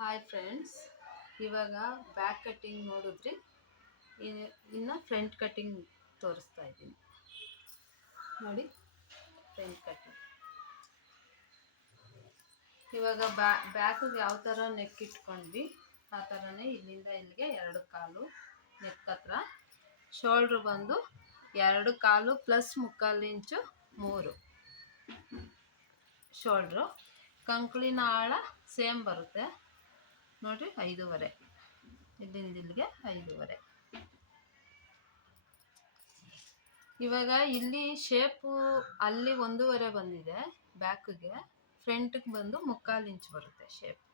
Hi friends, ಇವಾಗ back cutting ನೋಡಿದ್ರಿ. ಇನ್ನು ಫ್ರಂಟ್ ಕಟ್ಟಿಂಗ್ ತೋರಿಸ್ತಾ ಇದ್ದೀನಿ ನೋಡಿ. ಫ್ರಂಟ್ ಕಟ್ಟಿಂಗ್ ಇವಾಗ ಬ್ಯಾಕಿಗೆ ಯಾವ ಥರ ನೆಕ್ ಇಟ್ಕೊಂಡ್ವಿ ಆ ಥರನೇ ಇಲ್ಲಿಂದ ಇಲ್ಲಿಗೆ 2 ಕಾಲು ನೆಕ್ ಹತ್ರ. ಶೋಲ್ಡ್ರ್ ಬಂದು 2 ಕಾಲು ಪ್ಲಸ್ 3/4 ಇಂಚು 3 ಶೋಲ್ಡ್ರು. ಕಂಕ್ಳಿನ ಆಳ ಸೇಮ್ ಬರುತ್ತೆ ನೋಡಿರಿ, 5.5. ಇಲ್ಲಿಂದ ಇಲ್ಲಿಗೆ 5.5. ಇವಾಗ ಇಲ್ಲಿ ಶೇಪು ಅಲ್ಲಿ 1.5 ಬಂದಿದೆ ಬ್ಯಾಕ್ಗೆ, ಫ್ರಂಟ್ಗೆ ಬಂದು 3/4 ಇಂಚ್ ಬರುತ್ತೆ ಶೇಪ್.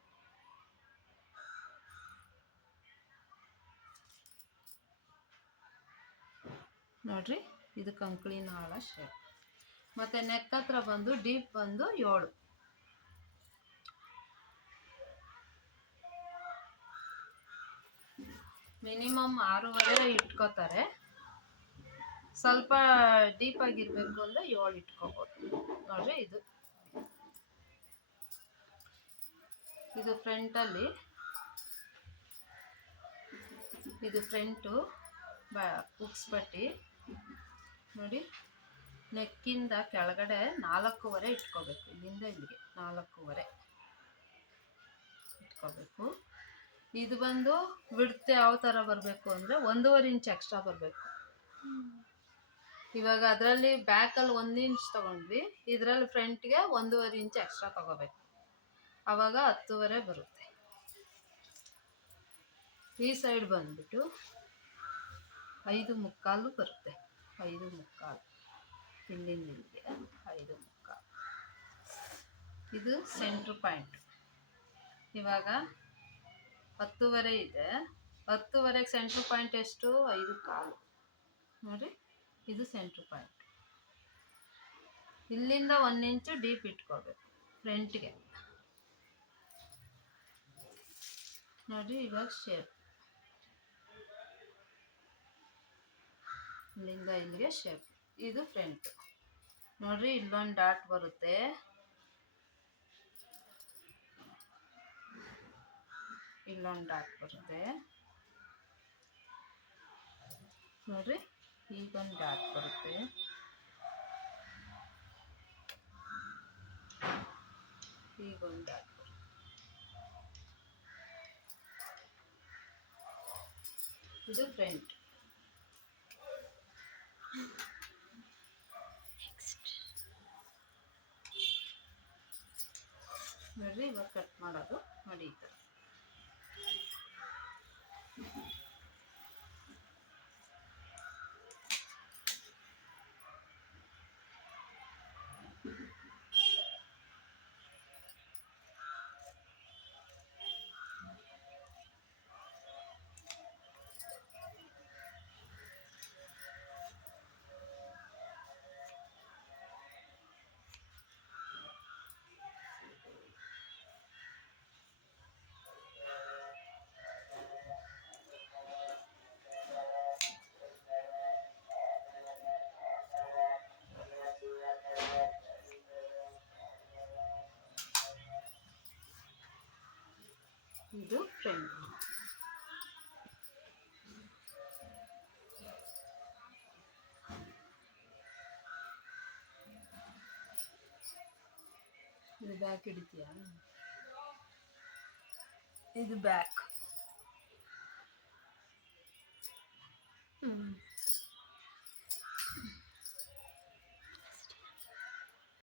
ನೋಡ್ರಿ, ಇದು ಕಂಕ್ಳಿನ ಆಳ ಶೇಪ್. ಮತ್ತು ನೆಕ್ ಹತ್ರ ಬಂದು ಡೀಪ್ ಬಂದು 7. ಮಿನಿಮಮ್ 6.5 ಇಟ್ಕೋತಾರೆ. ಸ್ವಲ್ಪ ಡೀಪ್ ಆಗಿರ್ಬೇಕು ಅಂದರೆ 7 ಇಟ್ಕೋಬೋದು. ನೋಡ್ರಿ, ಇದು ಫ್ರಂಟಲ್ಲಿ, ಇದು ಫ್ರಂಟು ಉಕ್ಸ್ ಪಟ್ಟಿ ನೋಡಿ. ನೆಕ್ಕಿಂದ ಕೆಳಗಡೆ 4.5 ಇಟ್ಕೋಬೇಕು. ಇಲ್ಲಿಂದ ಇಲ್ಲಿಗೆ 4.5 ಇಟ್ಕೋಬೇಕು. ಇದು ಬಂದು ವಿಡ್ತ್ ಯಾವ ಥರ ಬರಬೇಕು ಅಂದರೆ 1.5 ಇಂಚ್ ಎಕ್ಸ್ಟ್ರಾ ಬರಬೇಕು. ಇವಾಗ ಅದರಲ್ಲಿ ಬ್ಯಾಕಲ್ಲಿ 1 ಇಂಚ್ ತೊಗೊಂಡ್ವಿ, ಇದರಲ್ಲಿ ಫ್ರಂಟ್ಗೆ 1.5 ಇಂಚ್ ಎಕ್ಸ್ಟ್ರಾ ತೊಗೋಬೇಕು. ಆವಾಗ 10.5 ಬರುತ್ತೆ. ಈ ಸೈಡ್ ಬಂದ್ಬಿಟ್ಟು 5.75 ಬರುತ್ತೆ. 5.75 ಇಲ್ಲಿಂದ ಇಲ್ಲಿಗೆ 5.75. ಇದು ಸೆಂಟ್ರ್ ಪಾಯಿಂಟ್. ಇವಾಗ 10.5 ಇದೆ. 10.5ಗೆ ಸೆಂಟ್ರ್ ಪಾಯಿಂಟ್ ಎಷ್ಟು? 5.25 ನೋಡಿ. ಇದು ಸೆಂಟ್ರ್ ಪಾಯಿಂಟ್. ಇಲ್ಲಿಂದ 1 ಇಂಚು ಡೀಪ್ ಇಟ್ಕೋಬೇಕು ಫ್ರಂಟ್ಗೆ ನೋಡಿ. ಇವಾಗ ಶೇಪ್ ಇಲ್ಲಿಂದ ಇಲ್ಲಿಗೆ ಶೇಪ್. ಇದು ಫ್ರಂಟ್ ನೋಡ್ರಿ, ಇಲ್ಲೊಂದು ಡಾಟ್ ಬರುತ್ತೆ, ಇಲ್ಲೊಂದು ಡಾಟ್ ಬರುತ್ತೆ ನೋಡ್ರಿ. ಈಗೊಂದು ಡಾಟ್ ಬರುತ್ತೆ, ಈಗೊಂದು ಡಾಟ್ ಬರುತ್ತೆ. ಇದು ಫ್ರಂಟ್. ನೋಡ್ರಿ, ಇವಾಗ ಕಟ್ ಮಾಡೋದು ನೋಡಿ. ಈ ಥರ ಇದು ಫ್ರಂಟ್. ಇದು ಬ್ಯಾಕ್ ಹಿಡಿತೀಯಾ? ಇದು ಬ್ಯಾಕ್.